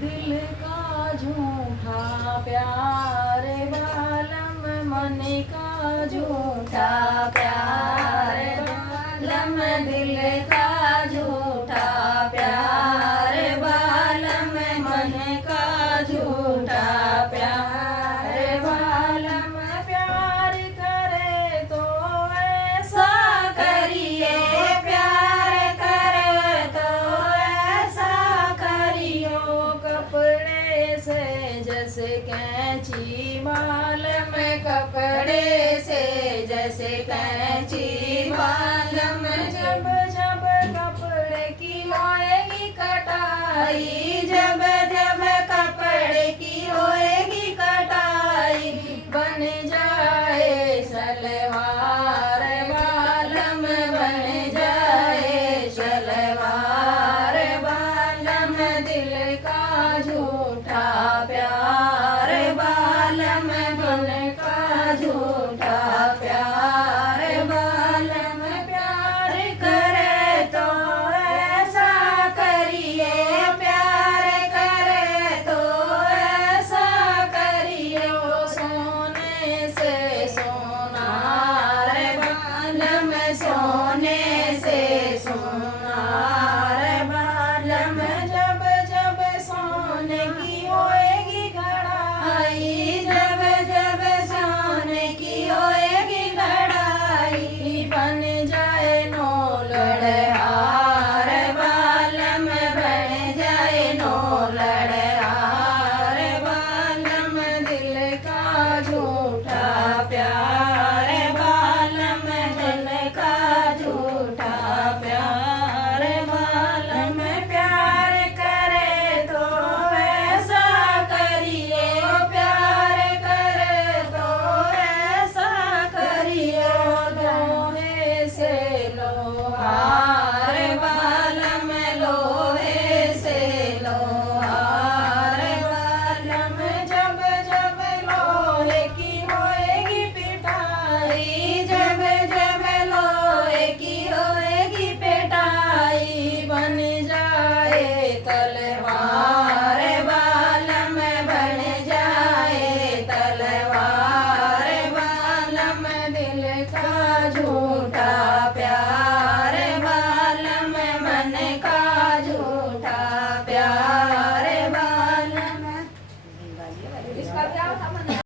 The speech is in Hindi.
दिल का झूठा प्यार बालम, मन का झूठा प्यार बालम, दिल का झूठा प्यार बालम, मन का झूठा प्यार बालम। प्यार करे तो ऐसा करिए, प्यार करे तो ऐसा करियो, कपड़े से जैसे कैंची बाल में, कपड़े से जैसे कैंची बाल